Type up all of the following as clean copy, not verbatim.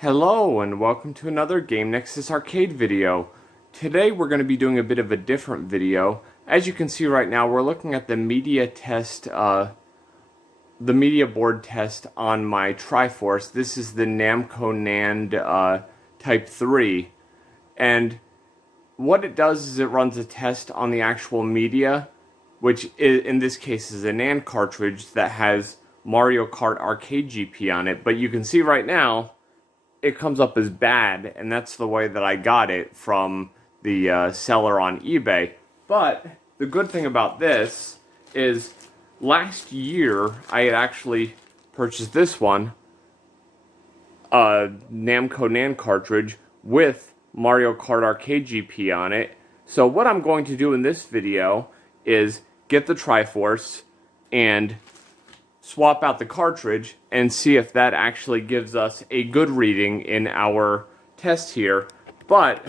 Hello and welcome to another Game Nexus arcade video. Today we're going to be doing a bit of a different video. As you can see right now, we're looking at the media test, the media board test on my Triforce. This is the Namco Nand Type 3. And what it does is it runs a test on the actual media, which in this case is a Nand cartridge that has Mario Kart Arcade GP on it. But you can see right now, it comes up as bad, and that's the way that I got it from the seller on eBay. But the good thing about this is last year I had actually purchased this one, Namco Nand cartridge with Mario Kart Arcade GP on it. So what I'm going to do in this video is get the Triforce and swap out the cartridge and see if that actually gives us a good reading in our test here. But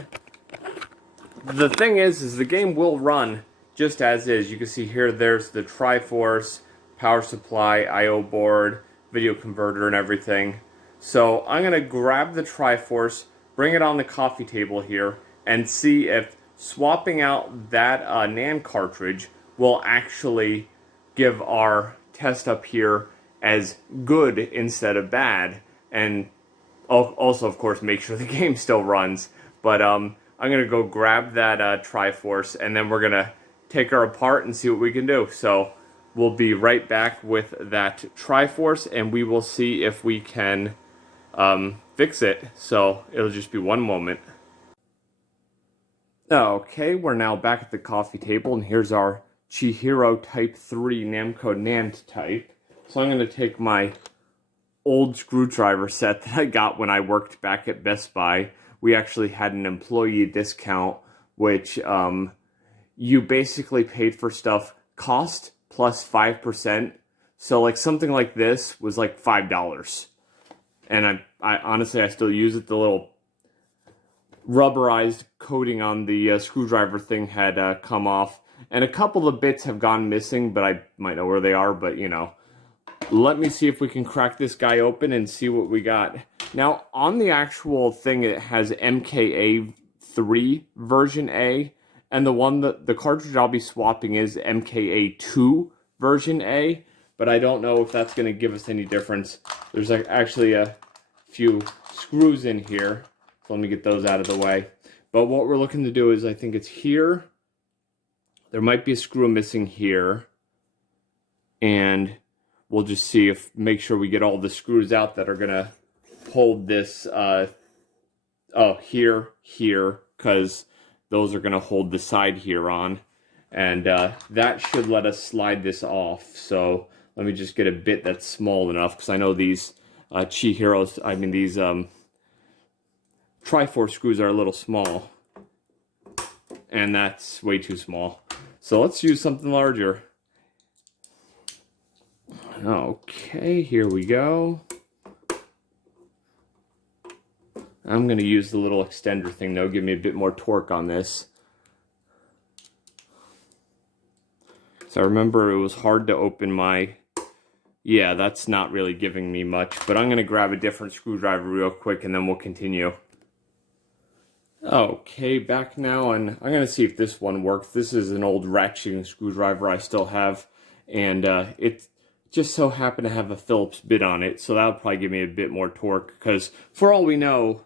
the thing is the game will run just as is. You can see here there's the Triforce, power supply, I/O board, video converter and everything. So I'm going to grab the Triforce, bring it on the coffee table here, and see if swapping out that NAND cartridge will actually give our test up here as good instead of bad, and also of course make sure the game still runs. But I'm gonna go grab that Triforce, and then we're gonna take her apart and see what we can do. So we'll be right back with that Triforce, and we will see if we can fix it. So it'll just be one moment. Okay, we're now back at the coffee table, and here's our Chihiro Type 3 Namco Nand type. So I'm going to take my old screwdriver set that I got when I worked back at Best Buy. We actually had an employee discount, which you basically paid for stuff cost plus 5%. So like something like this was like $5. And I honestly, I still use it. The little rubberized coating on the screwdriver thing had come off. And a couple of bits have gone missing, but I might know where they are, but you know. Let me see if we can crack this guy open and see what we got. Now, on the actual thing, it has MKA 3 version A, and the cartridge I'll be swapping is MKA 2 version A, but I don't know if that's going to give us any difference. There's actually a few screws in here, so let me get those out of the way. But what we're looking to do is, I think it's here. There might be a screw missing here, and we'll just see make sure we get all the screws out that are gonna hold this, here, because those are gonna hold the side here on, and that should let us slide this off. So let me just get a bit that's small enough, because I know these these Triforce screws are a little small, and that's way too small. So let's use something larger. Okay, here we go. I'm going to use the little extender thing though, give me a bit more torque on this. So I remember it was hard to open my... Yeah, that's not really giving me much, but I'm going to grab a different screwdriver real quick and then we'll continue. Okay, back now, and I'm going to see if this one works. This is an old ratcheting screwdriver I still have, and it just so happened to have a Phillips bit on it, so that'll probably give me a bit more torque, because for all we know,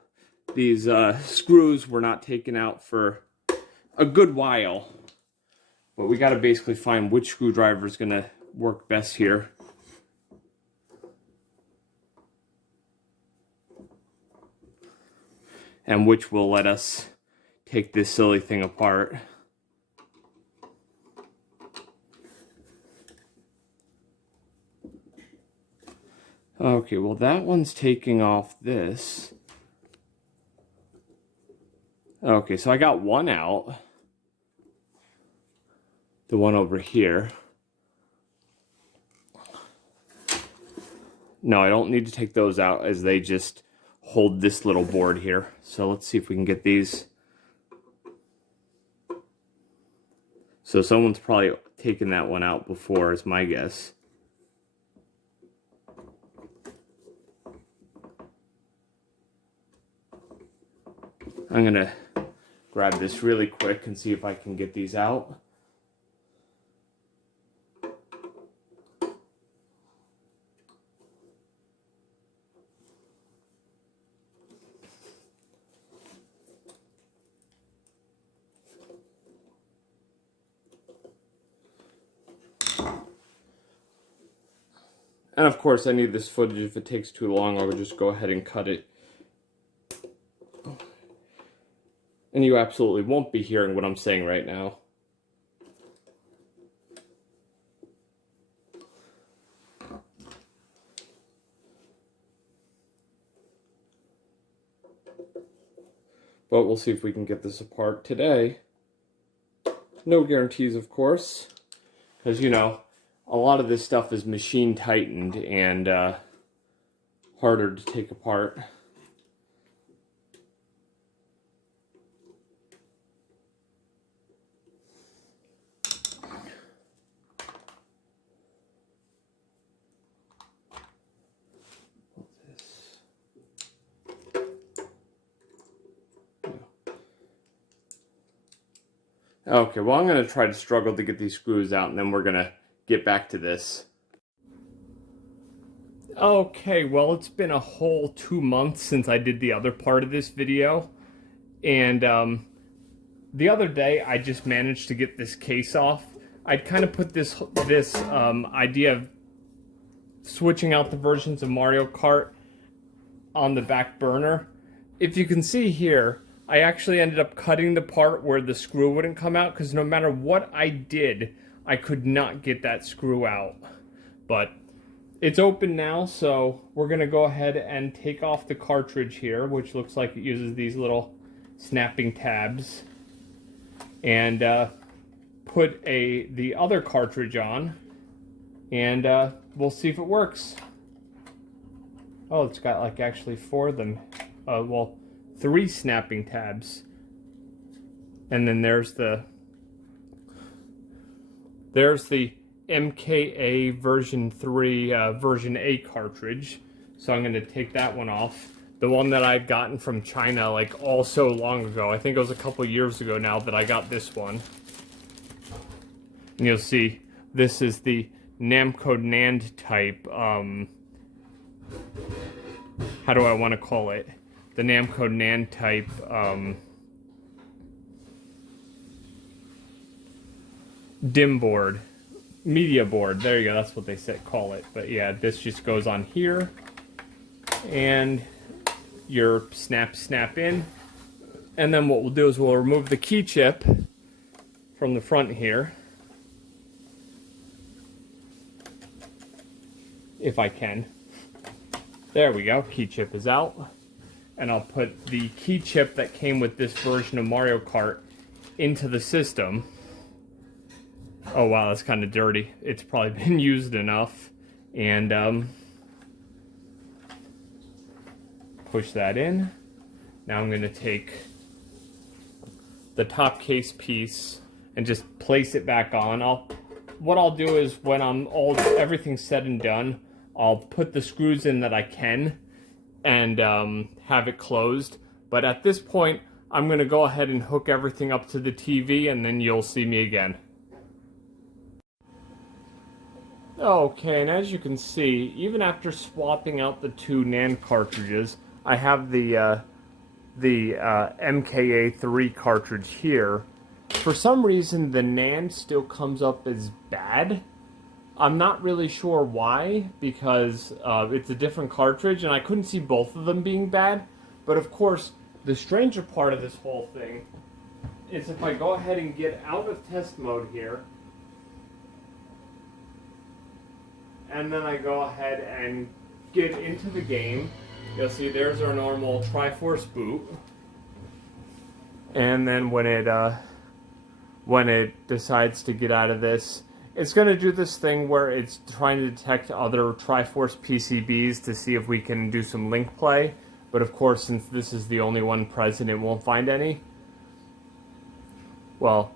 these screws were not taken out for a good while. But we got to basically find which screwdriver is going to work best here. And which will let us take this silly thing apart. Okay, well that one's taking off this. Okay, so I got one out. The one over here. No, I don't need to take those out, as they just hold this little board here. So let's see if we can get these. So someone's probably taken that one out before, is my guess. I'm going to grab this really quick and see if I can get these out. And of course I need this footage. If it takes too long, I would just go ahead and cut it. And you absolutely won't be hearing what I'm saying right now. But we'll see if we can get this apart today. No guarantees, of course. Because, you know, a lot of this stuff is machine tightened and harder to take apart. Okay, well, I'm going to try to struggle to get these screws out, and then we're going to get back to this. Okay, well, it's been a whole 2 months since I did the other part of this video, and the other day I just managed to get this case off. I'd kind of put this idea of switching out the versions of Mario Kart on the back burner. If you can see here, I actually ended up cutting the part where the screw wouldn't come out, because no matter what I did, I could not get that screw out. But it's open now, so we're going to go ahead and take off the cartridge here, which looks like it uses these little snapping tabs, and put the other cartridge on, and we'll see if it works. Oh, it's got like actually 4 of them. Well, 3 snapping tabs, and then there's the MKA version 3 version A cartridge. So I'm going to take that one off. The one that I've gotten from China like so long ago. I think it was a couple years ago now that I got this one. And you'll see this is the Namco Nand type. How do I want to call it? The Namco Nand type DIMM board, media board. There you go. That's what they call it. But yeah, this just goes on here, and your snap in. And then what we'll do is we'll remove the key chip from the front here, if I can. There we go. Key chip is out. And I'll put the key chip that came with this version of Mario Kart into the system. Oh wow, that's kind of dirty. It's probably been used enough. And push that in. Now I'm going to take the top case piece and just place it back on. What I'll do is when everything's said and done, I'll put the screws in that I can and have it closed. But at this point, I'm going to go ahead and hook everything up to the TV, and then you'll see me again. Okay, and as you can see, even after swapping out the 2 NAND cartridges, I have the MKA3 cartridge here. For some reason, the NAND still comes up as bad. I'm not really sure why, because it's a different cartridge, and I couldn't see both of them being bad. But of course, the stranger part of this whole thing is if I go ahead and get out of test mode here, and then I go ahead and get into the game, you'll see there's our normal Triforce boot. And then when it decides to get out of this, it's going to do this thing where it's trying to detect other Triforce PCBs to see if we can do some link play. But of course, since this is the only one present, it won't find any. Well,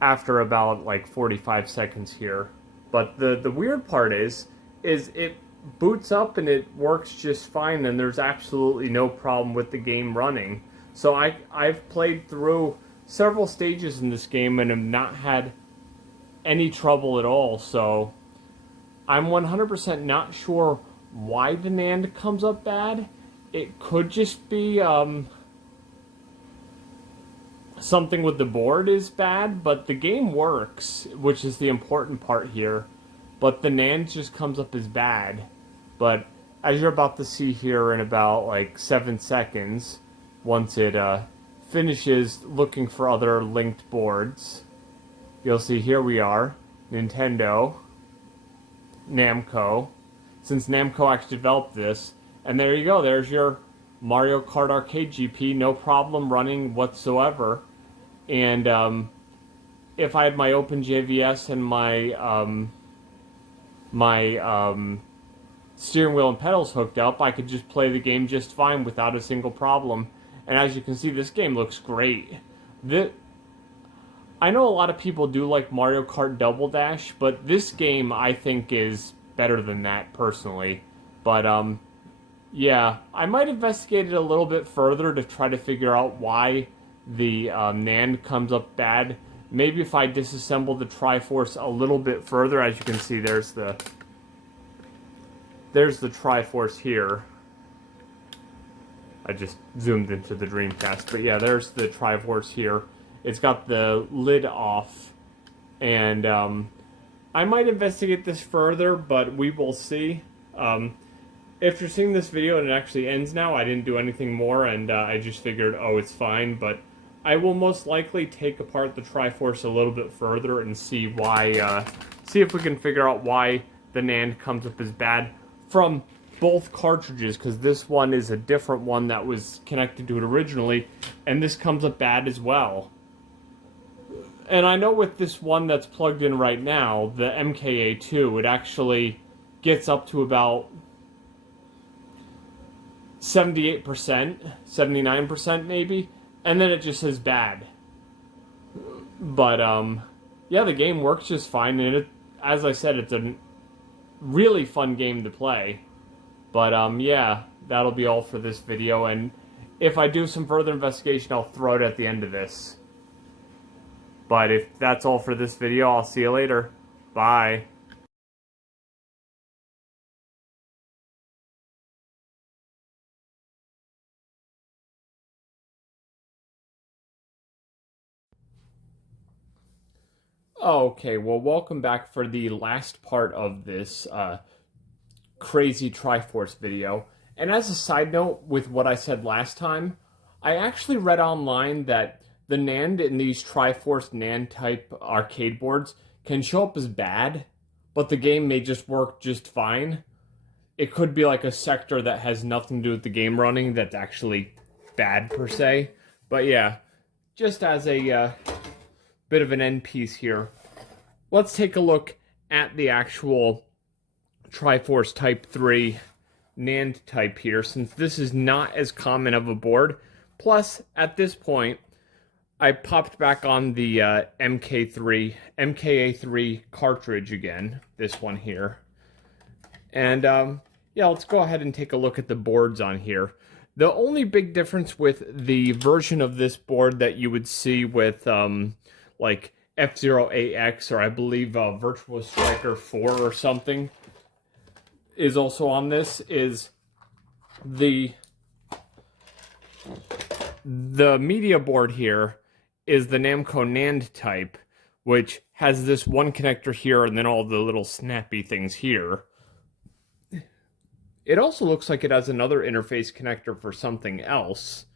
after about like 45 seconds here. But the weird part is it boots up and it works just fine, and there's absolutely no problem with the game running. So I've played through several stages in this game and have not had any trouble at all. So I'm 100% not sure why the NAND comes up bad. It could just be something with the board is bad, but the game works, which is the important part here. But the NAND just comes up as bad. But as you're about to see here in about like 7 seconds, once it finishes looking for other linked boards, you'll see here we are, Nintendo, Namco, since Namco actually developed this, and there you go, there's your Mario Kart Arcade GP, no problem running whatsoever. And if I had my OpenJVS and my steering wheel and pedals hooked up, I could just play the game just fine without a single problem. And as you can see, this game looks great. I know a lot of people do like Mario Kart Double Dash, but this game I think is better than that personally. But yeah, I might investigate it a little bit further to try to figure out why the NAND comes up bad. Maybe if I disassemble the Triforce a little bit further, as you can see, there's the Triforce here. I just zoomed into the Dreamcast, but yeah, there's the Triforce here. It's got the lid off, and I might investigate this further, but we will see. If you're seeing this video and it actually ends now, I didn't do anything more, and I just figured, oh, it's fine, but I will most likely take apart the Triforce a little bit further and see why, see if we can figure out why the NAND comes up as bad from both cartridges, because this one is a different one that was connected to it originally, and this comes up bad as well. And I know with this one that's plugged in right now, the MKA2, it actually gets up to about 78%, 79% maybe, and then it just says bad. But yeah, the game works just fine, and it, as I said, it's a really fun game to play. But yeah, that'll be all for this video, and if I do some further investigation, I'll throw it at the end of this. But if that's all for this video, I'll see you later. Bye. Okay, well, welcome back for the last part of this crazy Triforce video. And as a side note with what I said last time, I actually read online that the NAND in these Triforce NAND type arcade boards can show up as bad, but the game may just work just fine. It could be like a sector that has nothing to do with the game running that's actually bad per se. But yeah, just as a bit of an end piece here, let's take a look at the actual Triforce Type 3 NAND type here, since this is not as common of a board. Plus, at this point, I popped back on the MKA3 cartridge again, this one here. And yeah, let's go ahead and take a look at the boards on here. The only big difference with the version of this board that you would see with like F-Zero AX, or I believe Virtual Striker 4 or something, is also on this, is the media board here is the Namco NAND type, which has this one connector here and then all the little snappy things here. It also looks like it has another interface connector for something else,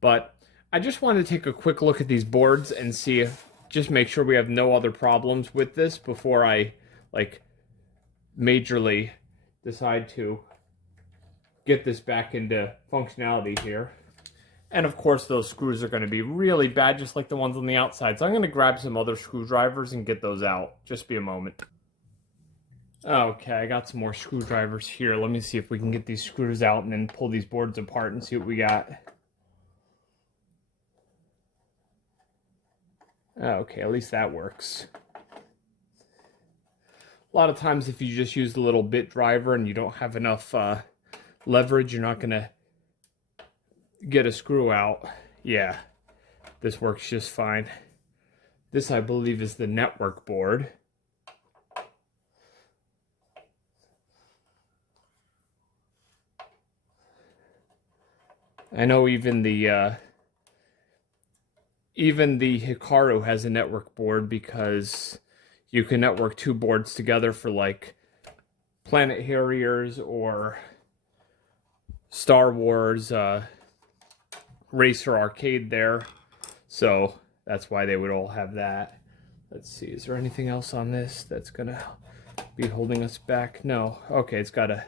but I just wanted to take a quick look at these boards and see if, just make sure we have no other problems with this before I like majorly decide to get this back into functionality here. And of course those screws are going to be really bad, just like the ones on the outside. So I'm going to grab some other screwdrivers and get those out. Just be a moment. Okay, I got some more screwdrivers here. Let me see if we can get these screws out and then pull these boards apart and see what we got. Okay, at least that works. A lot of times if you just use the little bit driver and you don't have enough leverage, you're not going to get a screw out. Yeah, this works just fine. This, I believe, is the network board. I know even the Hikaru has a network board because you can network two boards together for like Planet Harriers or Star Wars Racer Arcade there. So that's why they would all have that. Let's see, is there anything else on this that's gonna be holding us back? No. Okay, it's got a,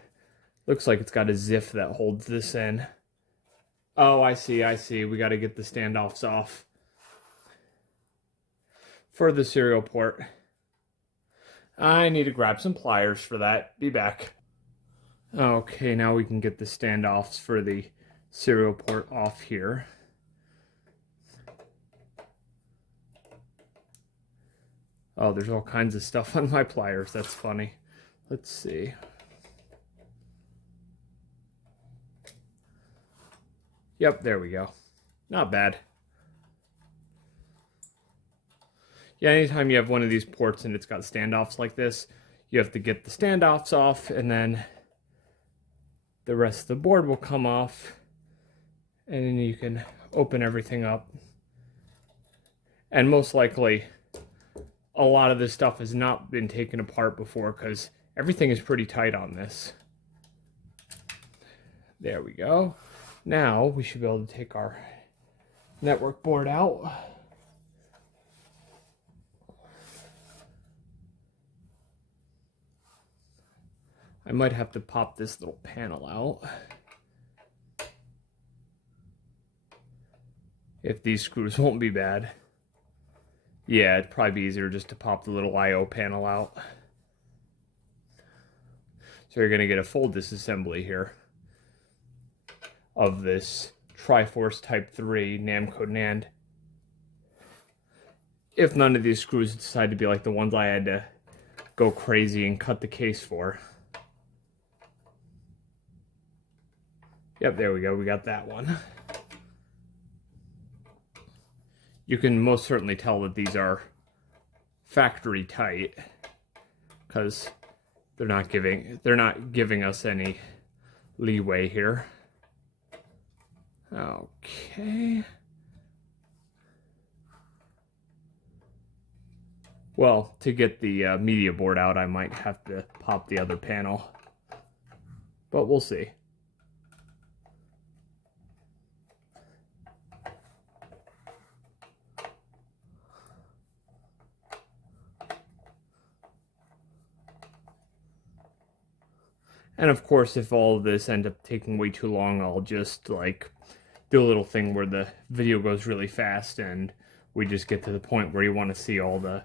looks like it's got a ZIF that holds this in. Oh, I see. We got to get the standoffs off for the serial port. I need to grab some pliers for that. Be back. Okay, now we can get the standoffs for the serial port off here. Oh, there's all kinds of stuff on my pliers. That's funny. Let's see. Yep, there we go. Not bad. Yeah, anytime you have one of these ports and it's got standoffs like this, you have to get the standoffs off, and then the rest of the board will come off, and then you can open everything up. And most likely, a lot of this stuff has not been taken apart before because everything is pretty tight on this. There we go. Now we should be able to take our network board out. I might have to pop this little panel out. If these screws won't be bad. Yeah, it'd probably be easier just to pop the little I/O panel out. So you're going to get a full disassembly here of this Triforce Type 3 Namco Nand. If none of these screws decide to be like the ones I had to go crazy and cut the case for. Yep, there we go. We got that one. You can most certainly tell that these are factory tight because they're not giving us any leeway here. Okay. Well, to get the media board out, I might have to pop the other panel, but we'll see. And of course, if all of this ends up taking way too long, I'll just like do a little thing where the video goes really fast and we just get to the point where you want to see all the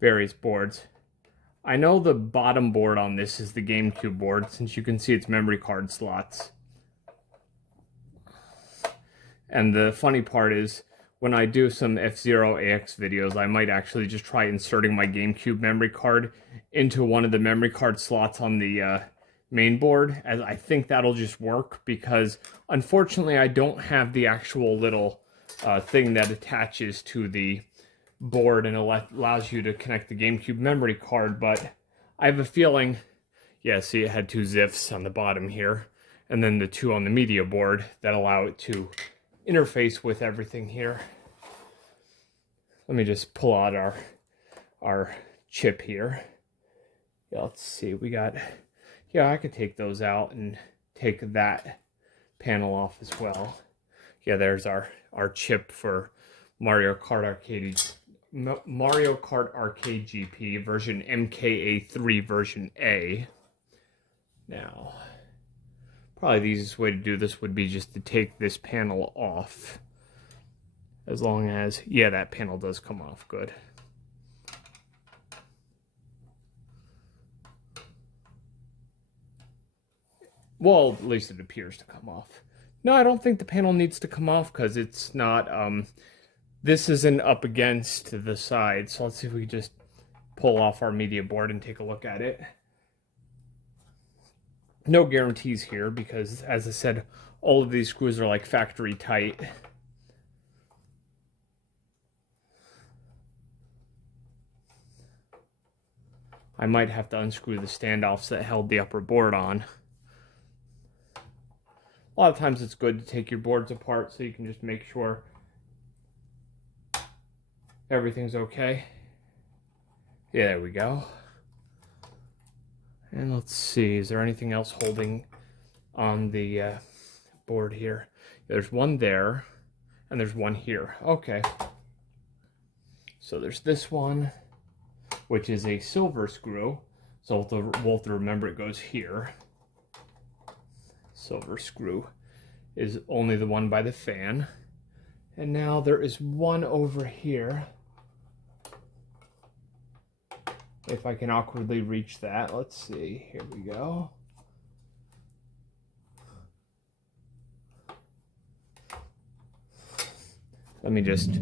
various boards. I know the bottom board on this is the GameCube board, since you can see its memory card slots. And the funny part is, when I do some F-Zero AX videos, I might actually just try inserting my GameCube memory card into one of the memory card slots on the main board, as I think that'll just work, because unfortunately I don't have the actual little thing that attaches to the board and allows you to connect the GameCube memory card, but I have a feeling, yeah, see, it had two ZIFs on the bottom here, and then the two on the media board that allow it to interface with everything here. Let me just pull out our chip here. Yeah, let's see, we got, yeah, I could take those out and take that panel off as well. Yeah, there's our chip for Mario Kart Arcade GP version MKA3 version A. Now, probably the easiest way to do this would be just to take this panel off. As long as, yeah, that panel does come off good. Well, at least it appears to come off. No, I don't think the panel needs to come off because it's not, this isn't up against the side. So let's see if we can just pull off our media board and take a look at it. No guarantees here because, as I said, all of these screws are like factory tight. I might have to unscrew the standoffs that held the upper board on. A lot of times it's good to take your boards apart so you can just make sure everything's okay. Yeah, there we go. And let's see, is there anything else holding on the board here? There's one there, and there's one here. Okay. So there's this one, which is a silver screw. So we'll have to remember it goes here. Silver screw is only the one by the fan. And now there is one over here. If I can awkwardly reach that, let's see. Here we go. Let me just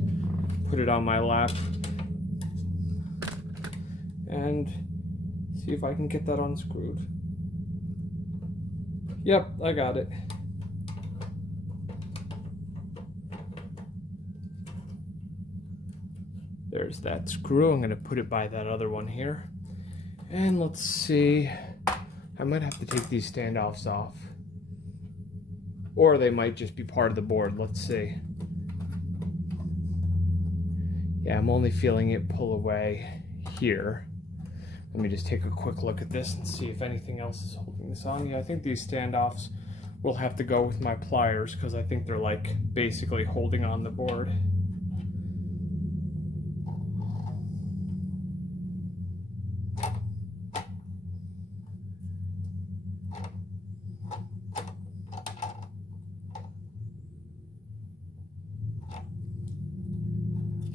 put it on my lap and see if I can get that unscrewed. Yep, I got it. There's that screw. I'm going to put it by that other one here. And let's see. I might have to take these standoffs off. Or they might just be part of the board. Let's see. Yeah, I'm only feeling it pull away here. Let me just take a quick look at this and see if anything else is holding this on. Yeah, I think these standoffs will have to go with my pliers because I think they're like basically holding on the board.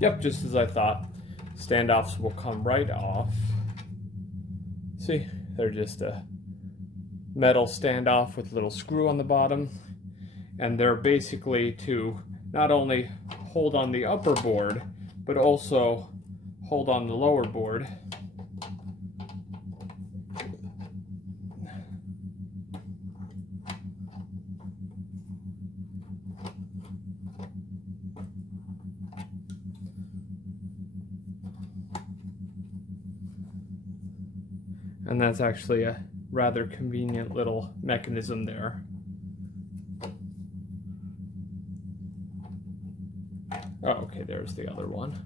Yep, just as I thought. Standoffs will come right off. See, they're just a metal standoff with a little screw on the bottom. And they're basically to not only hold on the upper board, but also hold on the lower board. And that's actually a rather convenient little mechanism there. Oh, okay, there's the other one.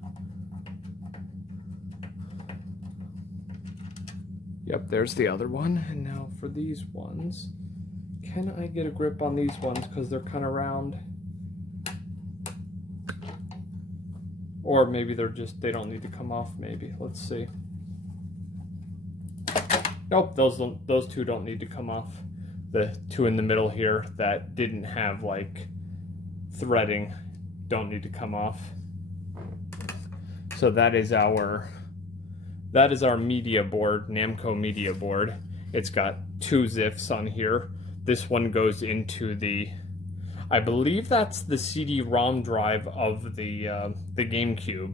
Yep, there's the other one. And now for these ones, can I get a grip on these ones because they're kind of round? Or maybe they don't need to come off, maybe. Let's see. Nope, those two don't need to come off. The two in the middle here that didn't have like threading don't need to come off. So that is our media board, Namco media board. It's got two ZIFs on here. This one goes into the, I believe that's the CD-ROM drive of the GameCube.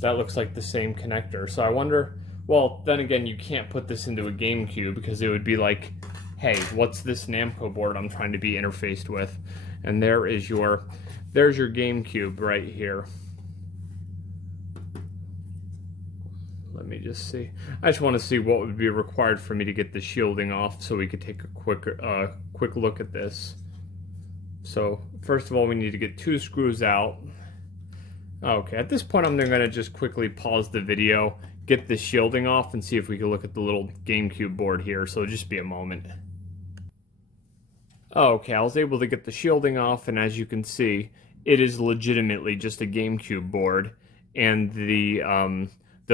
That looks like the same connector. So I wonder. Well, then again, you can't put this into a GameCube because it would be like, hey, what's this Namco board I'm trying to be interfaced with? And there's your GameCube right here. Let me just see. I just want to see what would be required for me to get the shielding off so we could take a quick look at this. So, first of all, we need to get two screws out. Okay, at this point, I'm going to just quickly pause the video, get the shielding off, and see if we can look at the little GameCube board here. So just be a moment. Okay, I was able to get the shielding off, and as you can see, it is legitimately just a GameCube board. And the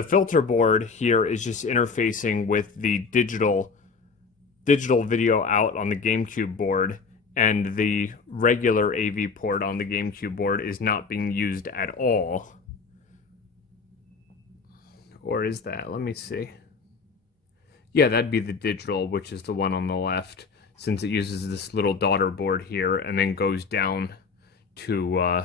filter board here is just interfacing with the digital video out on the GameCube board, and the regular AV port on the GameCube board is not being used at all. Or is that? Let me see. Yeah, that'd be the digital, which is the one on the left, since it uses this little daughter board here and then goes down to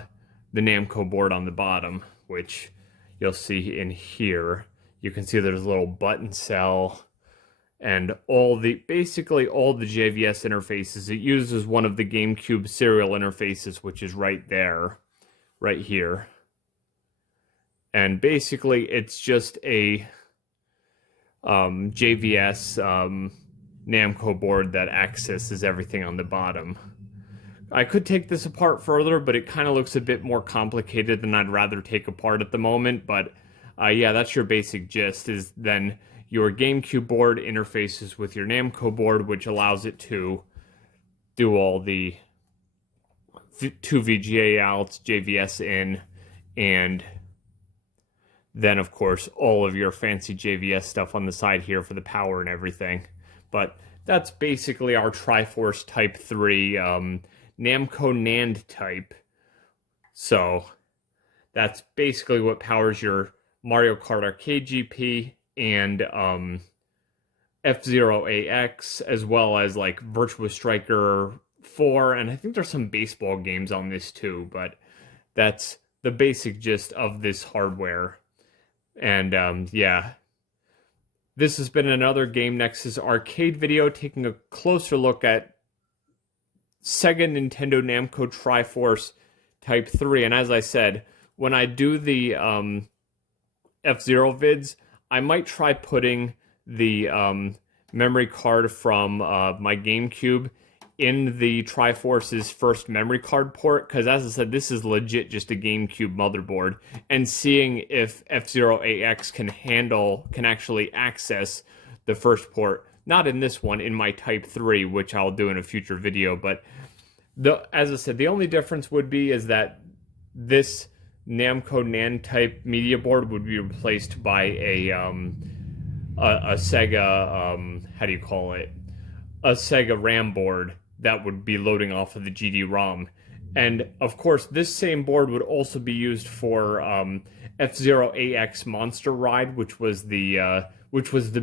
the Namco board on the bottom, which you'll see in here. You can see there's a little button cell and basically all the JVS interfaces. It uses one of the GameCube serial interfaces, which is right there, right here. And basically it's just a JVS Namco board that accesses everything on the bottom. I could take this apart further, but it kind of looks a bit more complicated than I'd rather take apart at the moment. But yeah, that's your basic gist, is then your GameCube board interfaces with your Namco board, which allows it to do all the 2 VGA outs, JVS in, and then, of course, all of your fancy JVS stuff on the side here for the power and everything. But that's basically our Triforce Type 3 Namco Nand type. So that's basically what powers your Mario Kart Arcade GP and F-Zero AX, as well as like Virtua Striker 4, and I think there's some baseball games on this too, but that's the basic gist of this hardware. And yeah, this has been another Game Nexus arcade video taking a closer look at Sega Nintendo Namco Triforce Type 3. And as I said, when I do the F-Zero vids, I might try putting the memory card from my GameCube in the Triforce's first memory card port, because as I said, this is legit just a GameCube motherboard, and seeing if F-Zero AX can actually access the first port. Not in this one, in my Type 3, which I'll do in a future video, but as I said, the only difference would be is that this Namco NAND type media board would be replaced by a Sega, how do you call it? A Sega RAM board that would be loading off of the GD-ROM. And of course, this same board would also be used for F-Zero AX Monster Ride, which was the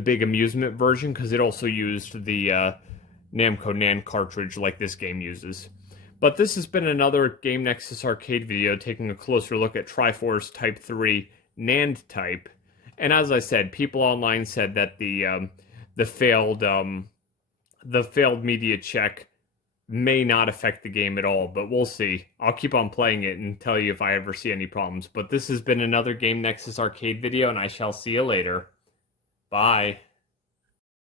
big amusement version, because it also used the Namco NAND cartridge like this game uses. But this has been another Game Nexus arcade video taking a closer look at Triforce Type 3 NAND type. And as I said, people online said that the failed media check may not affect the game at all, but we'll see. I'll keep on playing it and tell you if I ever see any problems. But this has been another Game Nexus arcade video, and I shall see you later. Bye.